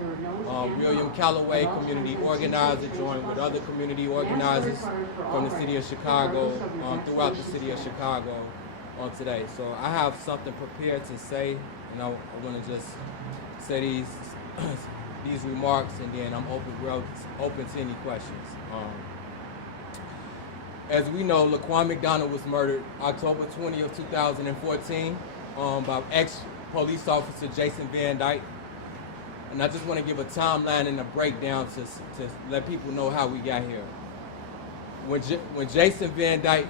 William Calloway, community organizer, joined with other community organizers from the city of Chicago, throughout the city of Chicago today. So I have something prepared to say, and I want to just say these remarks, and then I'm open to any questions. As we know, Laquan McDonald was murdered October 20th, 2014 by ex-police officer Jason Van Dyke. And I just want to give a timeline and a breakdown to let people know how we got here. When Jason Van Dyke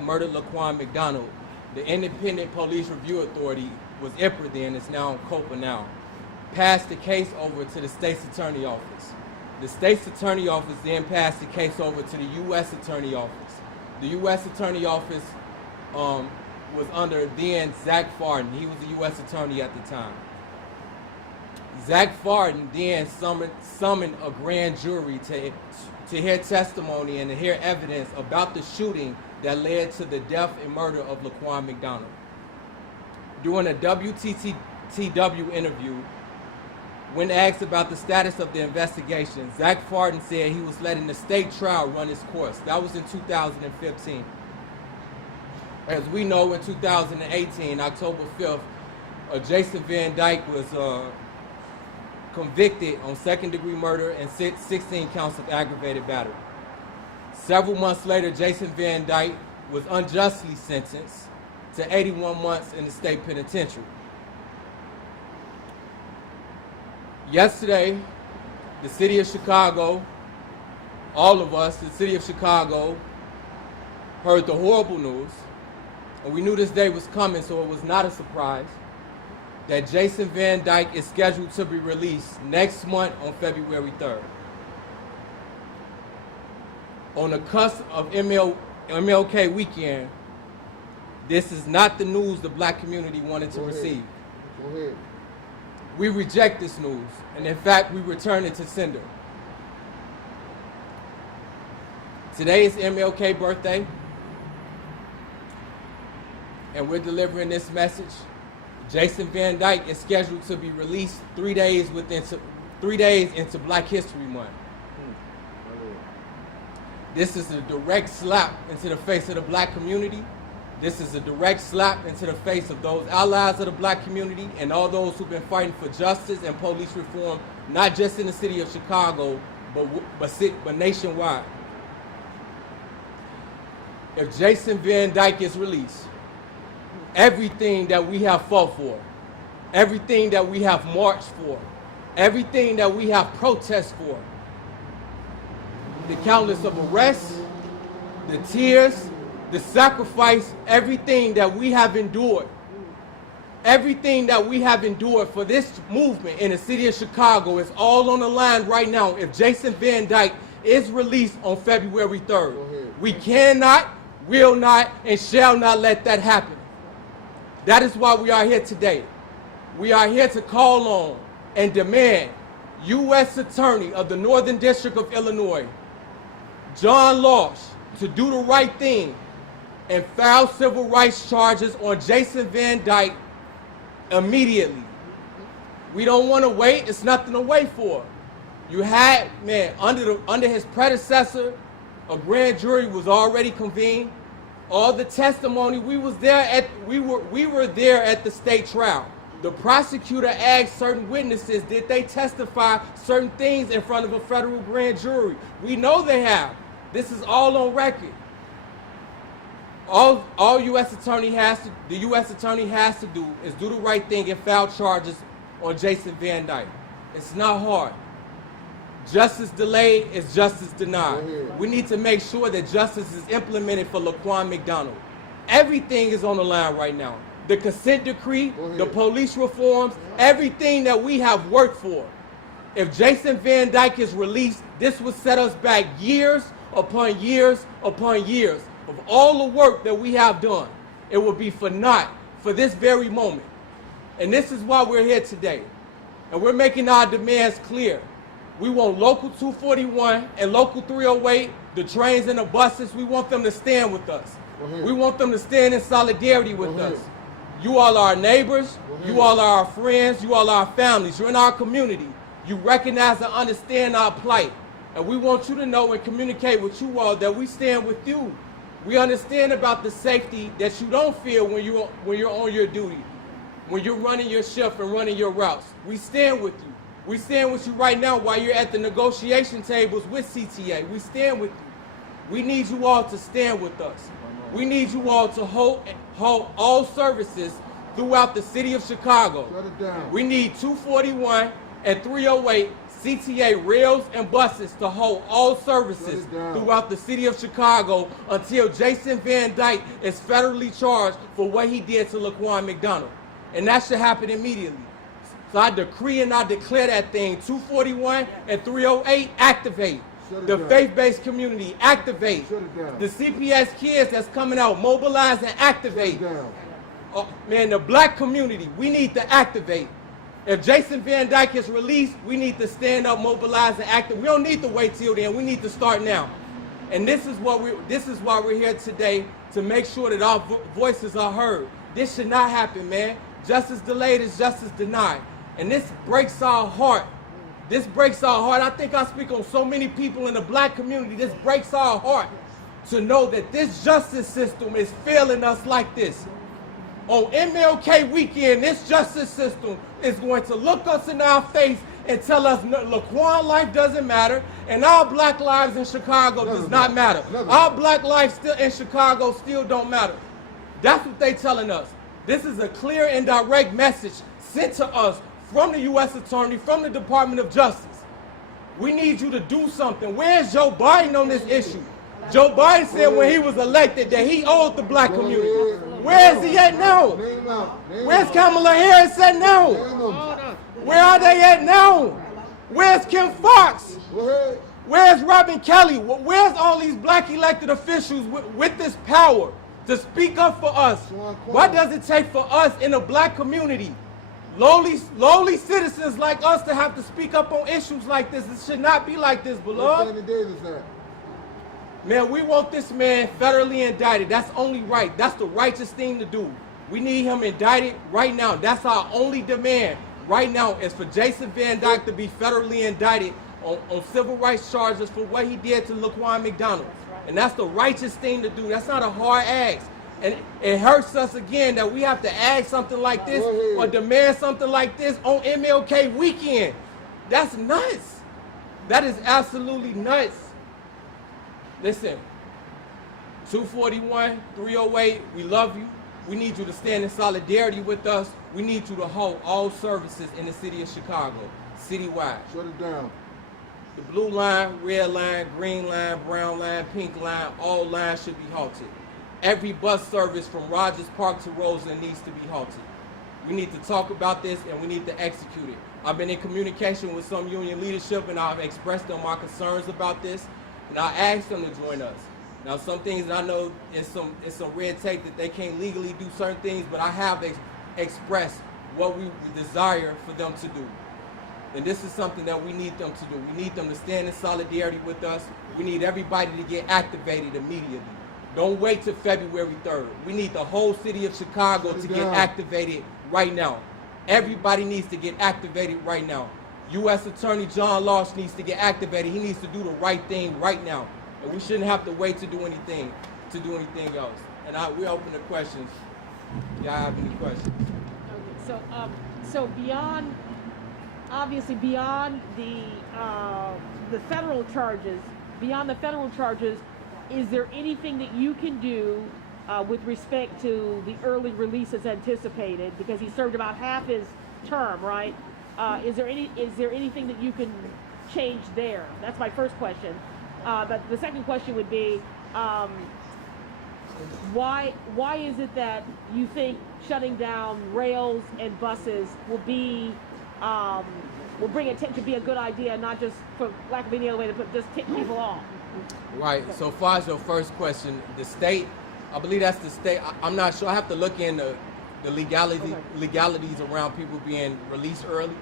murdered Laquan McDonald, the Independent Police Review Authority, was IPRA then, it's now COPA now, passed the case over to the state's attorney office. The state's attorney office then passed the case over to the U.S. Attorney Office. The U.S. Attorney Office was under then Zach Farden. He was the U.S. Attorney at the time. Zach Farden then summoned a grand jury to hear testimony and to hear evidence about the shooting that led to the death and murder of Laquan McDonald. During a WTTW interview, when asked about the status of the investigation, Zach Farden said he was letting the state trial run its course. That was in 2015. As we know, in 2018, October 5th, Jason Van Dyke was convicted on second-degree murder and 16 counts of aggravated battery. Several months later, Jason Van Dyke was unjustly sentenced to 81 months in the state penitentiary. Yesterday, the city of Chicago, all of us, the city of Chicago, heard the horrible news, and we knew this day was coming, so it was not a surprise, that Jason Van Dyke is scheduled to be released next month on February 3rd. On the cusp of MLK weekend, this is not the news the black community wanted to receive. Go ahead. We reject this news, and in fact, we return it to sender. Today is MLK birthday, and we're delivering this message. Jason Van Dyke is scheduled to be released 3 days into Black History Month. This is a direct slap into the face of the black community. This is a direct slap into the face of those allies of the black community and all those who've been fighting for justice and police reform, not just in the city of Chicago, but nationwide. If Jason Van Dyke is released, everything that we have fought for, everything that we have marched for, everything that we have protested for, the countless of arrests, the tears, the sacrifice, everything that we have endured for this movement in the city of Chicago is all on the line right now if Jason Van Dyke is released on February 3rd. We cannot, will not, and shall not let that happen. That is why we are here today. We are here to call on and demand U.S. Attorney of the Northern District of Illinois, John Losh, to do the right thing and file civil rights charges on Jason Van Dyke immediately. We don't want to wait. It's nothing to wait for. You had, under his predecessor, a grand jury was already convened. All the testimony, we were there at the state trial. The prosecutor asked certain witnesses, did they testify certain things in front of a federal grand jury? We know they have. This is all on record. All the U.S. attorney has to do is do the right thing and file charges on Jason Van Dyke. It's not hard. Justice delayed is justice denied. We need to make sure that justice is implemented for Laquan McDonald. Everything is on the line right now. The consent decree, the police reforms, everything that we have worked for. If Jason Van Dyke is released, this will set us back years upon years upon years of all the work that we have done. It will be for naught for this very moment. And this is why we're here today. And we're making our demands clear. We want Local 241 and Local 308, the trains and the buses, we want them to stand with us. We want them to stand in solidarity with us. You all are our neighbors. You all are our friends. You all are our families. You're in our community. You recognize and understand our plight. And we want you to know and communicate with you all that we stand with you. We understand about the safety that you don't feel when you're on your duty, when you're running your shift and running your routes. We stand with you. We stand with you right now while you're at the negotiation tables with CTA. We stand with you. We need you all to stand with us. We need you all to hold all services throughout the city of Chicago. Shut it down. We need 241 and 308 CTA rails and buses to hold all services throughout the city of Chicago until Jason Van Dyke is federally charged for what he did to Laquan McDonald. And that should happen immediately. So I decree and I declare that thing, 241 and 308, activate. The faith-based community, activate. The CPS kids that's coming out, mobilize and activate. Oh, man, the black community, we need to activate. If Jason Van Dyke is released, we need to stand up, mobilize, and activate. We don't need to wait till then. We need to start now. And this is why we're here today, to make sure that our voices are heard. This should not happen, man. Justice delayed is justice denied. And this breaks our heart. This breaks our heart. I think I speak on so many people in the black community. This breaks our heart to know that this justice system is failing us like this. On MLK weekend, this justice system is going to look us in our face and tell us Laquan life doesn't matter and our black lives in Chicago does not matter. Our black lives still in Chicago still don't matter. That's what they're telling us. This is a clear and direct message sent to us from the U.S. Attorney, from the Department of Justice. We need you to do something. Where's Joe Biden on this issue? Joe Biden said when he was elected that he owed the black community. Where is he at now? Where's Kamala Harris at now? Where are they at now? Where's Kim Fox? Where's Robin Kelly? Where's all these black elected officials with this power to speak up for us? What does it take for us in the black community, lowly citizens like us, to have to speak up on issues like this? It should not be like this, beloved. Man, we want this man federally indicted. That's only right. That's the righteous thing to do. We need him indicted right now. That's our only demand right now, is for Jason Van Dyke to be federally indicted on civil rights charges for what he did to Laquan McDonald. And that's the righteous thing to do. That's not a hard ask. And it hurts us again that we have to ask something like this or demand something like this on MLK weekend. That's nuts. That is absolutely nuts. Listen, 241, 308, we love you. We need you to stand in solidarity with us. We need you to hold all services in the city of Chicago, citywide. Shut it down. The blue line, red line, green line, brown line, pink line, all lines should be halted. Every bus service from Rogers Park to Roseland needs to be halted. We need to talk about this and we need to execute it. I've been in communication with some union leadership and I've expressed them my concerns about this. And I asked them to join us. Now, some things that I know it's some red tape that they can't legally do certain things, but I have expressed what we desire for them to do. And this is something that we need them to do. We need them to stand in solidarity with us. We need everybody to get activated immediately. Don't wait till February 3rd. We need the whole city of Chicago to get activated right now. Everybody needs to get activated right now. U.S. Attorney John Losh needs to get activated. He needs to do the right thing right now. And we shouldn't have to wait to do anything else. And we're open to questions. Y'all have any questions? Okay, so beyond the federal charges, is there anything that you can do with respect to the early release as anticipated? Because he served about half his term, right? Is there anything that you can change there? That's my first question. But the second question would be, why is it that you think shutting down rails and buses will bring attention to be a good idea, not just for lack of any other way to put, just tick people off? Right. So far as your first question, the state, I believe that's the state. I'm not sure. I have to look in the legalities around people being released early.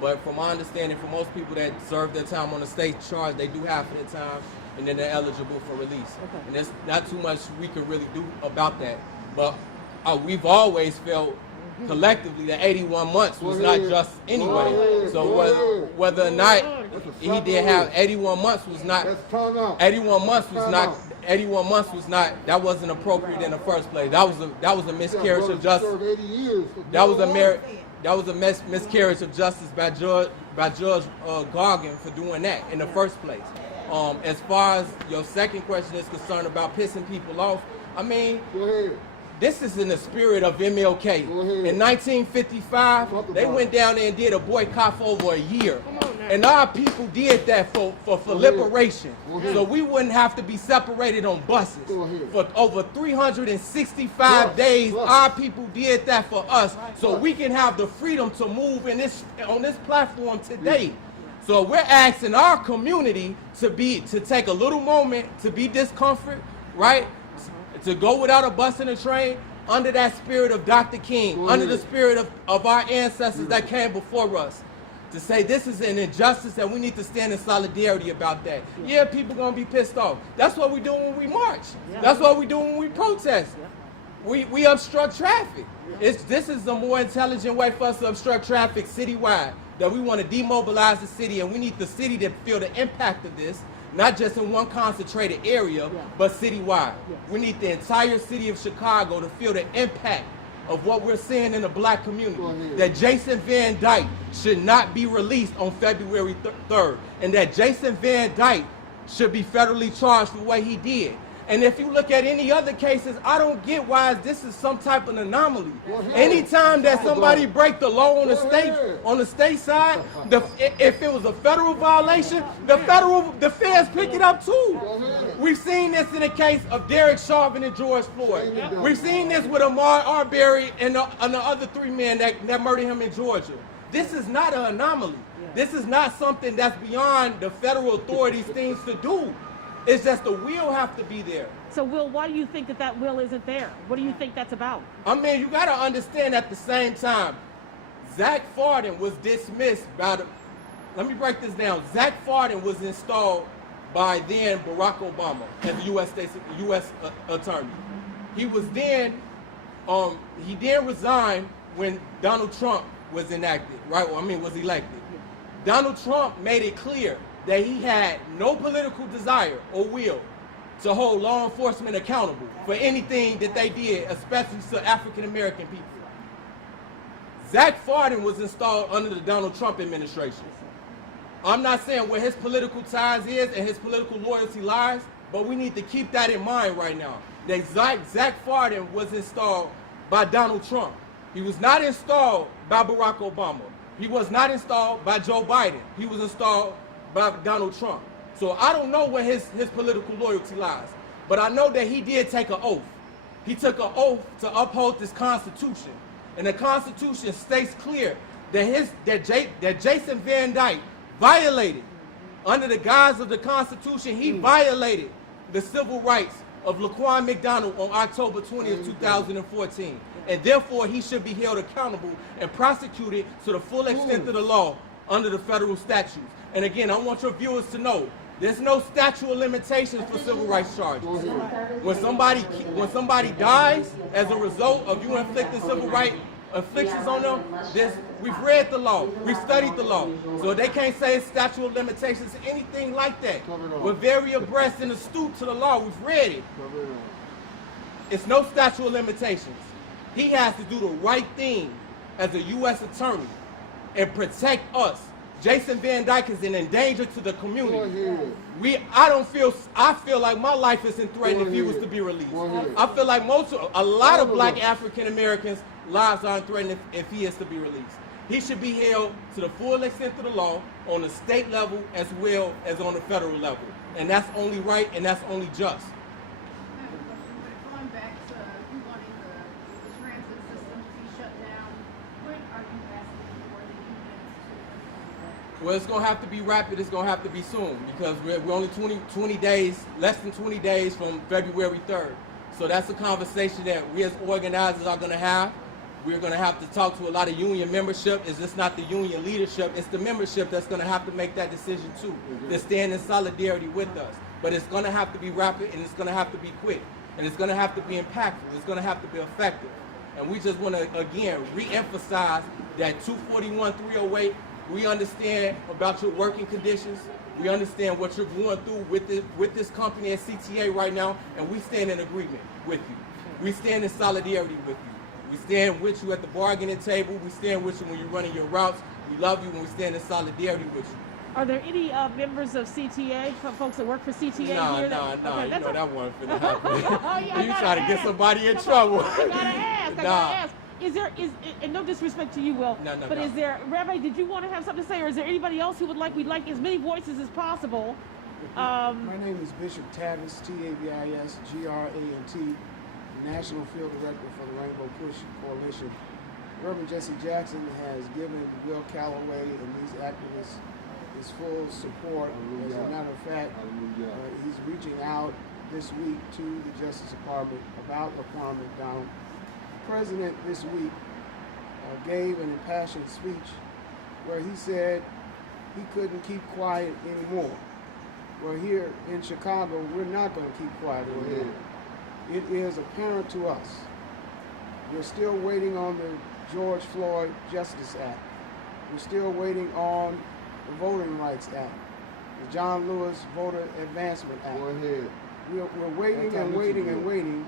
But from my understanding, for most people that serve their time on a state charge, they do half of their time, and then they're eligible for release. Okay. And there's not too much we can really do about that. But we've always felt collectively that 81 months was not just anyway. So whether or not he did have 81 months was not, 81 months was not, 81 months was not, that wasn't appropriate in the first place. That was a miscarriage of justice. That was a miscarriage of justice by Judge Gargan for doing that in the first place. As far as your second question is concerned about pissing people off, I mean, this is in the spirit of MLK. In 1955, they went down there and did a boycott for over a year. And our people did that for liberation. So we wouldn't have to be separated on buses. For over 365 days, our people did that for us. So we can have the freedom to move on this platform today. So we're asking our community to take a little moment to be discomfort, right? To go without a bus and a train under that spirit of Dr. King, under the spirit of our ancestors that came before us. To say this is an injustice and we need to stand in solidarity about that. Yeah, people gonna be pissed off. That's what we do when we march. That's what we do when we protest. We obstruct traffic. This is a more intelligent way for us to obstruct traffic citywide. That we want to demobilize the city, and we need the city to feel the impact of this, not just in one concentrated area, but citywide. We need the entire city of Chicago to feel the impact of what we're seeing in the black community. That Jason Van Dyke should not be released on February 3rd, and that Jason Van Dyke should be federally charged for what he did. And if you look at any other cases, I don't get why this is some type of anomaly. Anytime that somebody break the law on the state side, if it was a federal violation, the feds pick it up too. We've seen this in the case of Derek Chauvin and George Floyd. We've seen this with Ahmaud Arbery and the other three men that murdered him in Georgia. This is not an anomaly. This is not something that's beyond the federal authorities' things to do. It's just the will have to be there. So, Will, why do you think that will isn't there? What do you think that's about? I mean, you got to understand at the same time, Zach Farden was dismissed by the... Let me break this down. Zach Farden was installed by then Barack Obama as the U.S. attorney. He was then... he then resigned when Donald Trump was enacted, right? Was elected. Donald Trump made it clear that he had no political desire or will to hold law enforcement accountable for anything that they did, especially to African American people. Zach Farden was installed under the Donald Trump administration. I'm not saying where his political ties is and his political loyalty lies, but we need to keep that in mind right now. That Zach Farden was installed by Donald Trump. He was not installed by Barack Obama. He was not installed by Joe Biden. He was installed by Donald Trump. So I don't know where his political loyalty lies, but I know that he did take an oath. He took an oath to uphold this Constitution, and the Constitution states clear that Jason Van Dyke violated, under the guise of the Constitution, he violated the civil rights of Laquan McDonald on October 20th, 2014, and therefore he should be held accountable and prosecuted to the full extent of the law under the federal statutes. And again, I want your viewers to know, there's no statute of limitations for civil rights charges. When somebody dies as a result of you inflicting civil rights afflictions on them, we've read the law, we've studied the law. So they can't say it's statute of limitations, anything like that. We're very abreast and astute to the law, we've read it. It's no statute of limitations. He has to do the right thing as a U.S. attorney and protect us. Jason Van Dyke is an endanger to the community. I feel like my life isn't threatened if he was to be released. I feel like a lot of black African Americans' lives aren't threatened if he is to be released. He should be held to the full extent of the law on the state level as well as on the federal level. And that's only right and that's only just. Going back to you wanting the transit system to be shut down, when are you asking for the unions to implement that? Well, it's going to have to be rapid. It's going to have to be soon because we're only 20 days, less than 20 days from February 3rd. So that's a conversation that we as organizers are going to have. We're going to have to talk to a lot of union membership. It's just not the union leadership. It's the membership that's going to have to make that decision too, to stand in solidarity with us. But it's going to have to be rapid and it's going to have to be quick. And it's going to have to be impactful. It's going to have to be effective. And we just want to, again, re-emphasize that 241-308, we understand about your working conditions. We understand what you're going through with this company at CTA right now, and we stand in agreement with you. We stand in solidarity with you. We stand with you at the bargaining table. We stand with you when you're running your routes. We love you, and we stand in solidarity with you. Are there any members of CTA, folks that work for CTA here? No, Okay, you know that wasn't finna happen. Yeah, You trying to get somebody in Come trouble. on, I gotta ask. Is and no disrespect to you, Will, but is there, Rabbi, did you want to have something to say, or is there anybody else who would we'd like as many voices as possible? My name is Bishop Tavis, Tavis, Grant, National Field Director for the Rainbow Push Coalition. Reverend Jesse Jackson has given Will Calloway and these activists his full support. As a matter of fact, he's reaching out this week to the Justice Department about Laquan McDonald. The President this week gave an impassioned speech where he said he couldn't keep quiet anymore. Well, here in Chicago, we're not going to keep quiet anymore. It is apparent to us. We're still waiting on the George Floyd Justice Act. We're still waiting on the Voting Rights Act, the John Lewis Voter Advancement Act. Go ahead. We're waiting and waiting and waiting,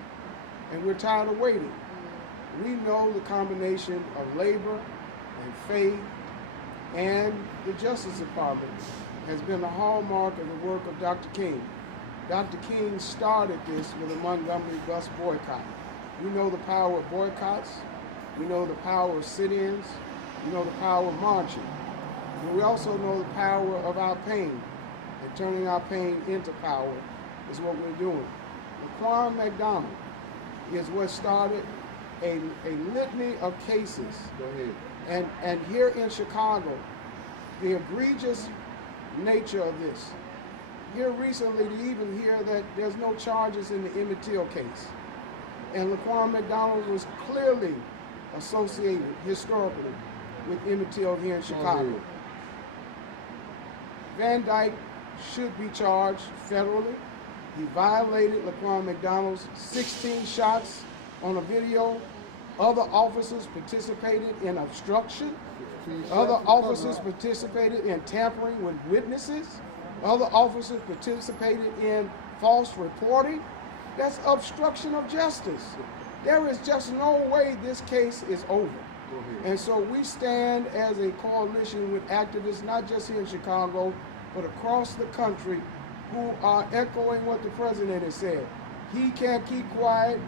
and we're tired of waiting. We know the combination of labor and faith and the Justice Department has been the hallmark of the work of Dr. King. Dr. King started this with the Montgomery bus boycott. We know the power of boycotts. We know the power of sit-ins. We know the power of marching. But we also know the power of our pain, and turning our pain into power is what we're doing. Laquan McDonald is what started a litany of cases. Go ahead. And here in Chicago, the egregious nature of this. Here recently, to even hear that there's no charges in the Emmett Till case. And Laquan McDonald was clearly associated historically with Emmett Till here in Chicago. Van Dyke should be charged federally. He violated Laquan McDonald's 16 shots on a video. Other officers participated in obstruction. Other officers participated in tampering with witnesses. Other officers participated in false reporting. That's obstruction of justice. There is just no way this case is over. And so we stand as a coalition with activists, not just here in Chicago, but across the country, who are echoing what the president has said. He can't keep quiet.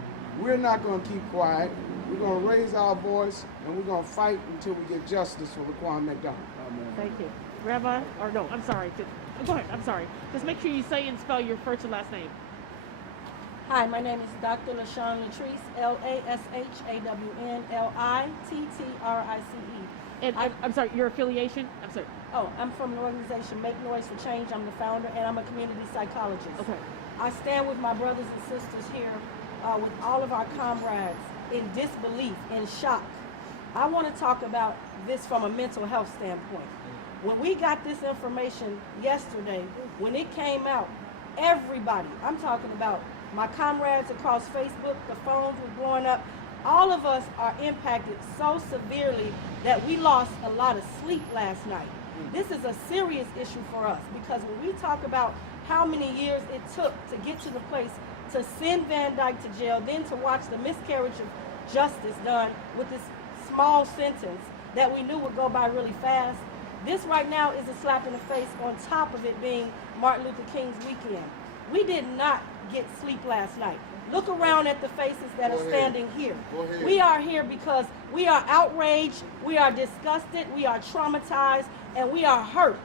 We're not going to keep quiet. We're going to raise our voice, and we're going to fight until we get justice for Laquan McDonald. Thank you. Rabbi, or no, I'm sorry. Go ahead, I'm sorry. Just make sure you say and spell your first and last name. Hi, my name is Dr. LaShawn Latrice, LASHAWNLITTRICE. And I'm sorry, your affiliation? I'm sorry. Oh, I'm from an organization, Make Noise for Change. I'm the founder, and I'm a community psychologist. Okay. I stand with my brothers and sisters here, with all of our comrades, in disbelief, in shock. I want to talk about this from a mental health standpoint. When we got this information yesterday, when it came out, everybody, I'm talking about my comrades across Facebook, the phones were blowing up. All of us are impacted so severely that we lost a lot of sleep last night. This is a serious issue for us, because when we talk about how many years it took to get to the place to send Van Dyke to jail, then to watch the miscarriage of justice done with this small sentence that we knew would go by really fast, this right now is a slap in the face on top of it being Martin Luther King's weekend. We did not get sleep last night. Look around at the faces that are standing here. We are here because we are outraged, we are disgusted, we are traumatized, and we are hurt.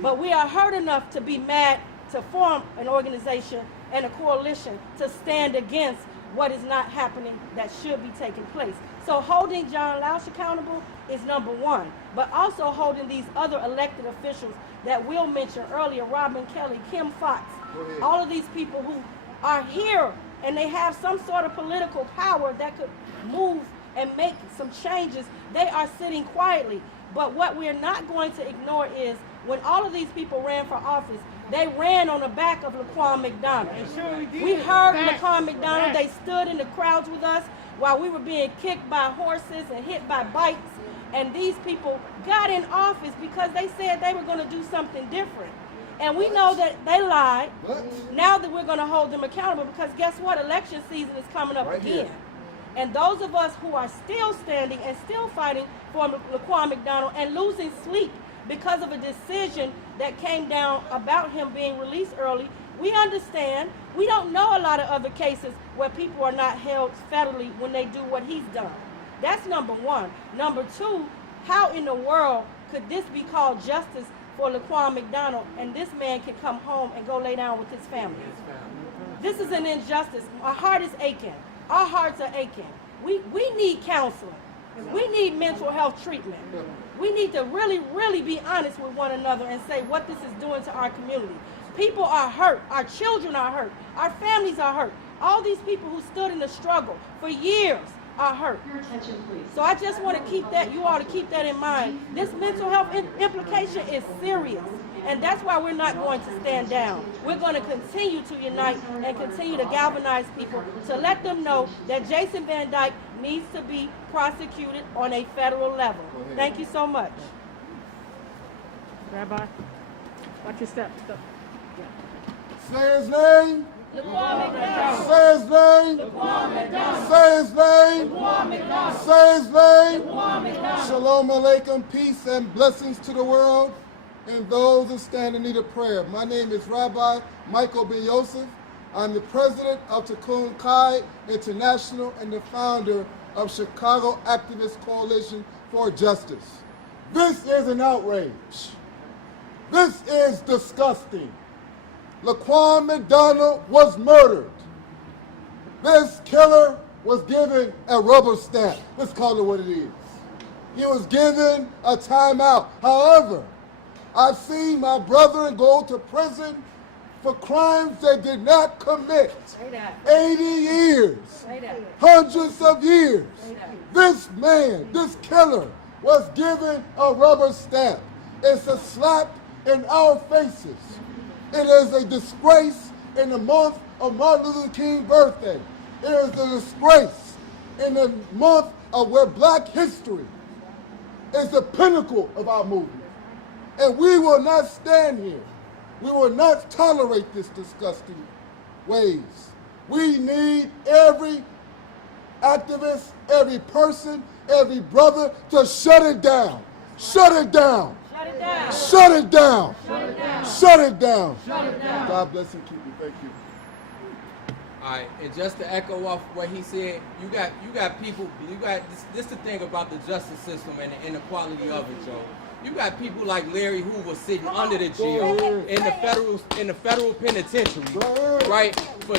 But we are hurt enough to be mad to form an organization and a coalition to stand against what is not happening that should be taking place. So holding John Lausch accountable is number one, but also holding these other elected officials that Will mentioned earlier, Robin Kelly, Kim Fox, all of these people who are here and they have some sort of political power that could move and make some changes. They are sitting quietly. But what we're not going to ignore is when all of these people ran for office, they ran on the back of Laquan McDonald. We heard Laquan McDonald. They stood in the crowds with us. while we were being kicked by horses and hit by bikes, and these people got in office because they said they were going to do something different. And we know that they lied. Now that we're going to hold them accountable, because guess what? Election season is coming up again. And those of us who are still standing and still fighting for Laquan McDonald and losing sleep because of a decision that came down about him being released early, we understand. We don't know a lot of other cases where people are not held federally when they do what he's done. That's number one. Number two, how in the world could this be called justice for Laquan McDonald and this man can come home and go lay down with his family? This is an injustice. Our heart is aching. Our hearts are aching. We need counseling. We need mental health treatment. We need to really be honest with one another and say what this is doing to our community. People are hurt. Our children are hurt. Our families are hurt. All these people who stood in the struggle for years are hurt. Your attention, please. So I just want to keep that, you all to keep that in mind. This mental health implication is serious. And that's why we're not going to stand down. We're going to continue to unite and continue to galvanize people to let them know that Jason Van Dyke needs to be prosecuted on a federal level. Thank you so much. Rabbi, watch your step. Say his name. Say his name. Say his name. Say his name. Shalom Aleichem, peace and blessings to the world and those who stand in need of prayer. My name is Rabbi Michael Ben Yosef. I'm the president of Tikkun Kai International and the founder of Chicago Activist Coalition for Justice. This is an outrage. This is disgusting. Laquan McDonald was murdered. This killer was given a rubber stamp. Let's call it what it is. He was given a timeout. However, I've seen my brethren go to prison for crimes they did not commit. 80 years, hundreds of years. This man, this killer, was given a rubber stamp. It's a slap in our faces. It is a disgrace in the month of Martin Luther King's birthday. It is a disgrace in the month of where Black history is the pinnacle of our movement. And we will not stand here. We will not tolerate this disgusting ways. We need every activist, every person, every brother to shut it down. Shut it down. Shut it down. Shut it down. Shut it down. Shut it down. God bless and keep you. Thank you. All right, and just to echo off what he said, you got people. This the thing about the justice system and the inequality of it, Joe. You got people like Larry Hoover sitting under the jail in the federal penitentiary, right? For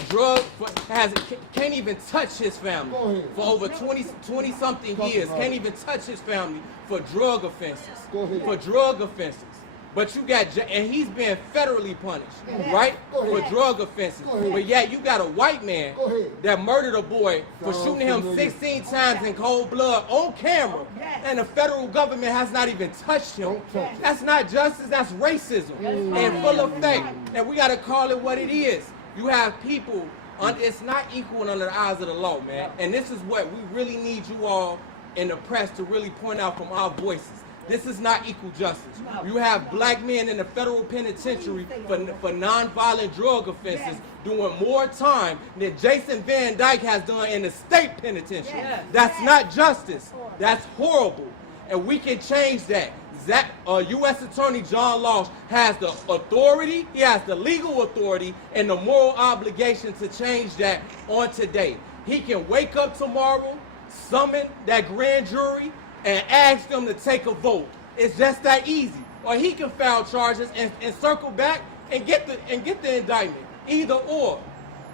can't even touch his family for over 20 something years. Can't even touch his family for drug offenses. For drug offenses. But you got, and he's being federally punished, right? For drug offenses. But yet you got a white man that murdered a boy for shooting him 16 times in cold blood on camera. And the federal government has not even touched him. That's not justice, that's racism. And full effect. And we got to call it what it is. You have people, it's not equal under the eyes of the law, man. And this is what we really need you all in the press to really point out from our voices. This is not equal justice. You have Black men in the federal penitentiary for nonviolent drug offenses doing more time than Jason Van Dyke has done in the state penitentiary. That's not justice. That's horrible. And we can change that. U.S. Attorney John Laws has the authority, he has the legal authority and the moral obligation to change that on today. He can wake up tomorrow, summon that grand jury, and ask them to take a vote. It's just that easy. Or he can file charges and circle back and get the indictment. Either or.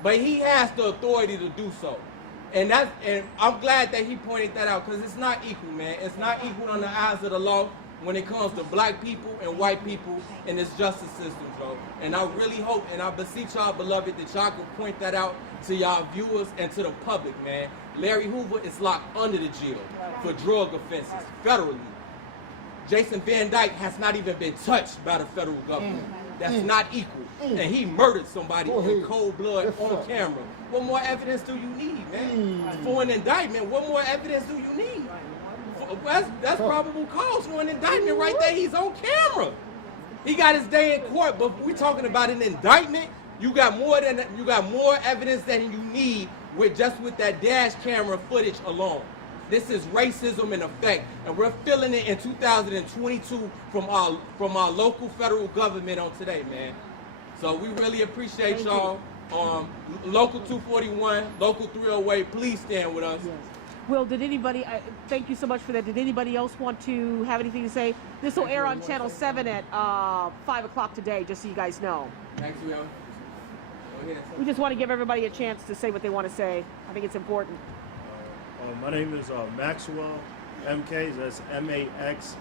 But he has the authority to do so. And I'm glad that he pointed that out, because it's not equal, man. It's not equal on the eyes of the law when it comes to Black people and white people in this justice system, Joe. And I really hope, and I beseech y'all, beloved, that y'all can point that out to y'all viewers and to the public, man. Larry Hoover is locked under the jail for drug offenses federally. Jason Van Dyke has not even been touched by the federal government. that's not equal. And he murdered somebody Go in ahead. cold blood Yes, on sir. camera. What more evidence do you need, man? For an indictment, what more evidence do you need? That's probable cause for an indictment right there. He's on camera. He got his day in court, but we're talking about an indictment. You got more evidence than you need with that dash camera footage alone. This is racism in effect, and we're feeling it in 2022 from our local federal government on today, man. So we really appreciate y'all. Local 241, local 308, please stand with us. Yes. Will, did anybody, thank you so much for that. Did anybody else want to have anything to say? This will air on Channel 7 at 5 o'clock today, just so you guys know. Thanks, Will. Go ahead. We just want to give everybody a chance to say what they want to say. I think it's important. My name is Maxwell MK. That's MaxwellEmcays.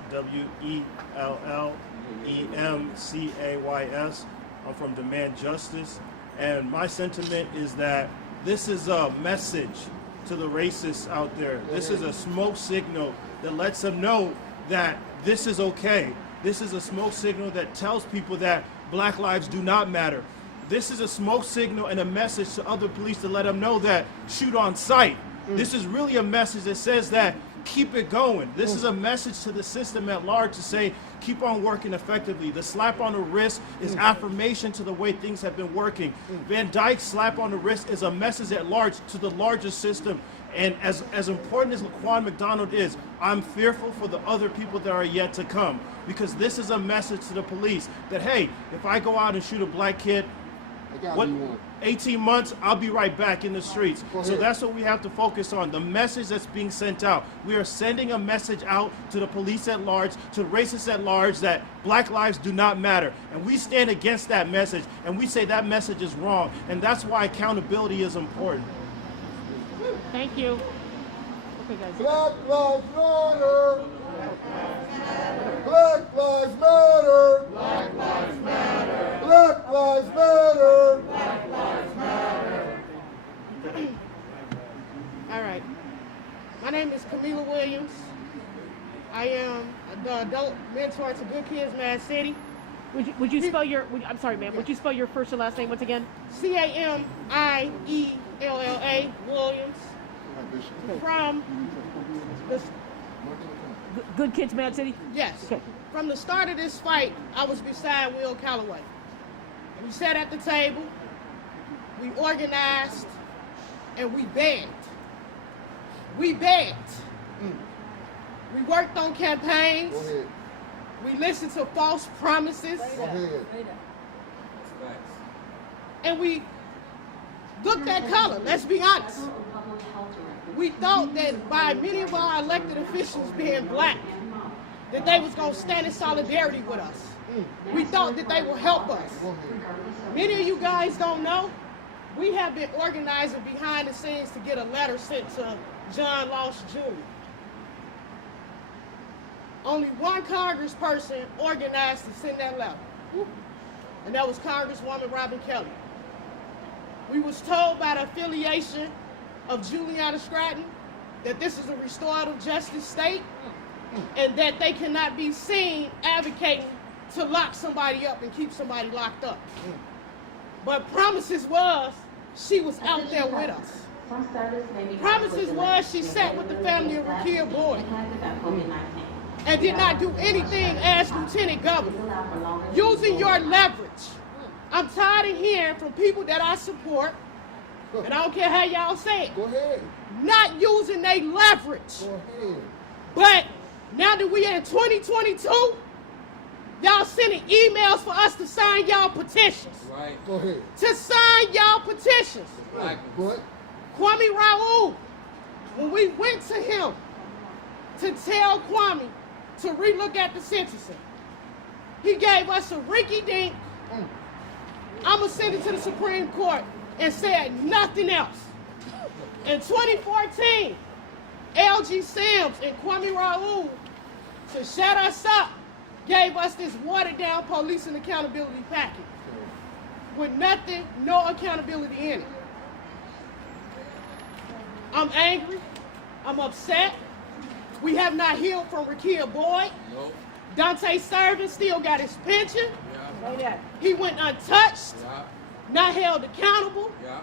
I'm from Demand Justice. And my sentiment is that this is a message to the racists out there. This is a smoke signal that lets them know that this is okay. This is a smoke signal that tells people that black lives do not matter. This is a smoke signal and a message to other police to let them know that shoot on sight. This is really a message that says that keep it going. This is a message to the system at large to say keep on working effectively. The slap on the wrist is affirmation to the way things have been working. Van Dyke's slap on the wrist is a message at large to the larger system. And as important as Laquan McDonald is, I'm fearful for the other people that are yet to come, because this is a message to the police that, hey, if I go out and shoot a black kid, 18 months, I'll be right back in the streets. So that's what we have to focus on, the message that's being sent out. We are sending a message out to the police at large, to the racists at large, that black lives do not matter. And we stand against that message, and we say that message is wrong. And that's why accountability is important. Thank you. Okay, guys. Black lives matter. Black lives matter. Black lives matter. Black lives matter. Black lives matter. All right. My name is Camila Williams. I am the adult mentor to Good Kids Mad City. Would you spell your, I'm sorry, ma'am, would you spell your first and last name once again? CAMIELLA Williams. From the Good Kids Mad City? yes. Okay. From the start of this fight, I was beside Will Calloway. We sat at the table, we organized, and we begged. We begged. We worked on campaigns. Go ahead. We listened to false promises. Go ahead. And we looked at color, let's be honest. We thought that by many of our elected officials being black, that they was gonna stand in solidarity with us. We thought that they would help us. Many of you guys don't know, we have been organizing behind the scenes to get a letter sent to John Losh Jr. Only one congressperson organized to send that letter, and that was Congresswoman Robin Kelly. We was told by the affiliation of Juliana Stratton that this is a restorative justice state and that they cannot be seen advocating to lock somebody up and keep somebody locked up. But promises was she was out there with us. Promises was she sat with the family of Rakia Boyd and did not do anything as lieutenant governor, using your leverage. I'm tired of hearing from people that I support, and I don't care how y'all say it, Go ahead. not using their leverage. Go ahead. But now that we in 2022, y'all sending emails for us to sign y'all petitions. Right. Go ahead. To sign y'all petitions. Black What? Kwame Raoul, when we went to him to tell Kwame to relook at the sentencing, he gave us a rinky-dink, I'm going to send it to the Supreme Court, and said nothing else. In 2014, LG Sims and Kwame Raoul, to shut us up, gave us this watered-down police and accountability package with nothing, no accountability in it. I'm angry. I'm upset. We have not healed from Rakia Boyd. Nope. Dante Servin still got his pension. Yeah. Say that. He went untouched, Yeah. not held accountable. Yeah.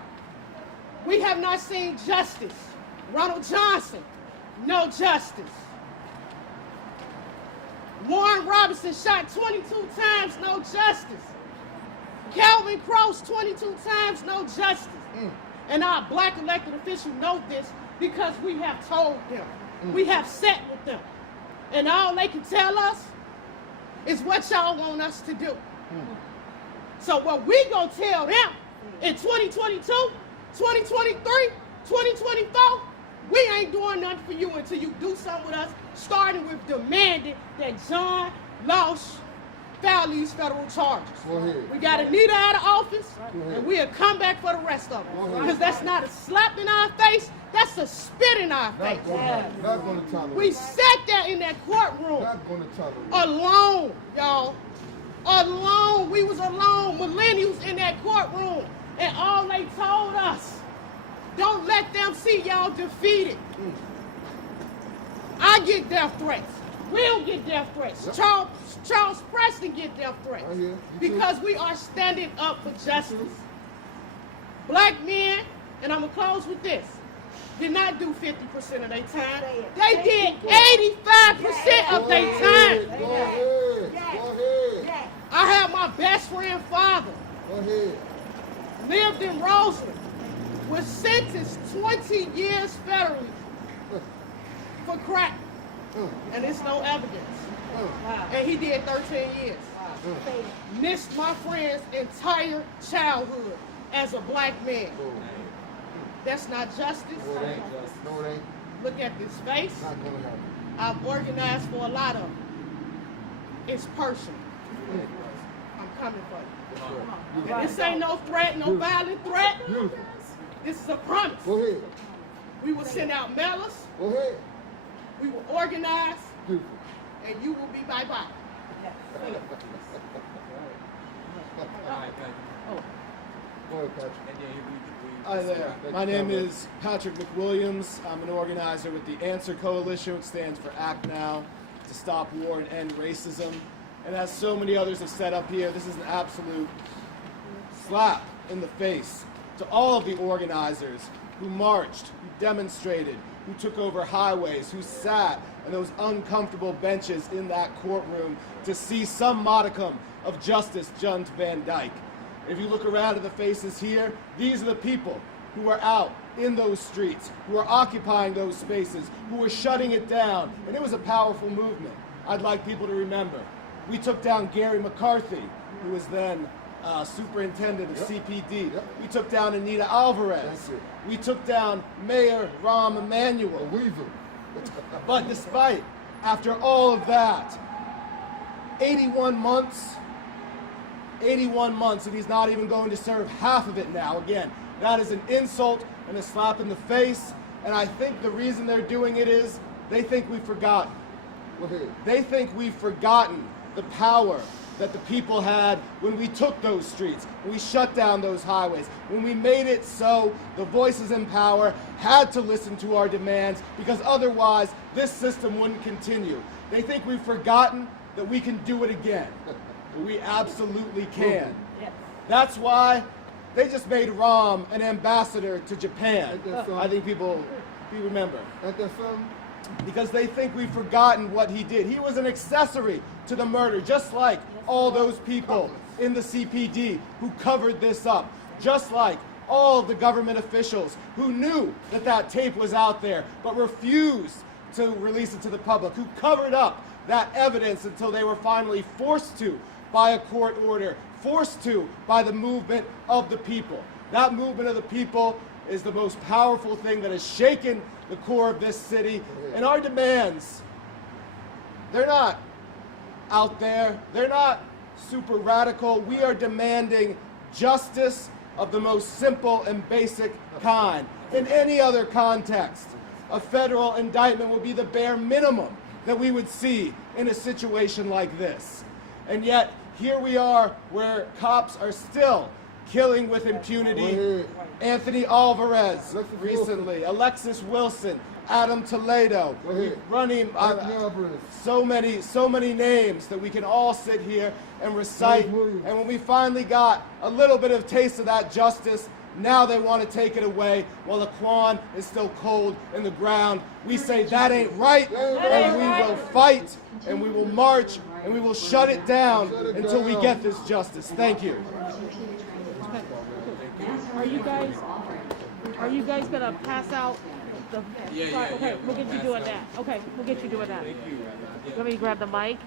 We have not seen justice. Ronald Johnson, no justice. Warren Robinson shot 22 times, no justice. Calvin Cross 22 times, no justice. And our black elected officials know this because we have told them. We have sat with them. And all they can tell us is what y'all want us to do. So what we gonna tell them in 2022, 2023, 2024, we ain't doing nothing for you until you do something with us, starting with demanding that John Losh file these federal charges. Go ahead. We got Anita out of office, and we'll come back for the rest of them. Because that's not a slap in our face, that's a spit in our face. Not gonna tolerate. We sat there in that courtroom Not gonna tolerate. alone, y'all. Alone. We was alone, millennials in that courtroom. And all they told us, don't let them see y'all defeated. I get death threats. We'll get death threats. Yep. Charles Preston get death threats. I hear you. Because we are standing up for justice. Black men, and I'm gonna close with this, did not do 50% of their time. They did 85% of their time. Go ahead. Go ahead. I had my best friend father, Go ahead. lived in Roseland, was sentenced 20 years federally for crack. And it's no evidence. And he did 13 years. Missed my friend's entire childhood as a black man. That's not justice. No, it ain't. No, it ain't. Look at this face. Not gonna happen. I've organized for a lot of them. It's personal. I'm coming for you. And this ain't no threat, no violent threat. Beautiful. This is a promise. Go ahead. We will send out mailers. Go ahead. We will organize. Beautiful. And you will be bye-bye. All right, thank you. Go ahead, Patrick. And then we Hi there. My name is Patrick McWilliams. I'm an organizer with the Answer Coalition, which stands for Act Now to Stop War and End Racism. And as so many others have said up here, this is an absolute slap in the face to all of the organizers who marched, who demonstrated, who took over highways, who sat on those uncomfortable benches in that courtroom to see some modicum of justice done to Van Dyke. If you look around at the faces here, these are the people who are out in those streets, who are occupying those spaces, who are shutting it down. And it was a powerful movement. I'd like people to remember. We took down Gary McCarthy, who was then superintendent of CPD. We took down Anita Alvarez. We took down Mayor Rahm Emanuel. A weasel. But despite, after all of that, 81 months, and he's not even going to serve half of it now. Again, that is an insult and a slap in the face. And I think the reason they're doing it is they think we've forgotten. Go ahead. They think we've forgotten the power that the people had when we took those streets, when we shut down those highways, when we made it so the voices in power had to listen to our demands because otherwise this system wouldn't continue. They think we've forgotten that we can do it again. We absolutely can. That's why they just made Rahm an ambassador to Japan. Ain't that something? I think people remember. Ain't that something? Because they think we've forgotten what he did. He was an accessory to the murder, just like all those people in the CPD who covered this up, just like all of the government officials who knew that that tape was out there but refused to release it to the public, who covered up that evidence until they were finally forced to by a court order, forced to by the movement of the people. That movement of the people is the most powerful thing that has shaken the core of this city. And our demands, they're not out there. They're not super radical. We are demanding justice of the most simple and basic kind. In any other context, a federal indictment would be the bare minimum that we would see in a situation like this. And yet, here we are where cops are still killing with impunity. Anthony Alvarez recently, Alexis Wilson, Adam Toledo, Go ahead. running so many names that we can all sit here and recite. And when we finally got a little bit of taste of that justice, now they want to take it away while Laquan is still cold in the ground. We say that ain't right, and we will fight, and we will march, and we will shut it down until we get this justice. Thank you. Are you guys gonna pass out the? Yeah. Okay, we'll get you doing that. Okay, we'll get you doing that. Let me grab the mic.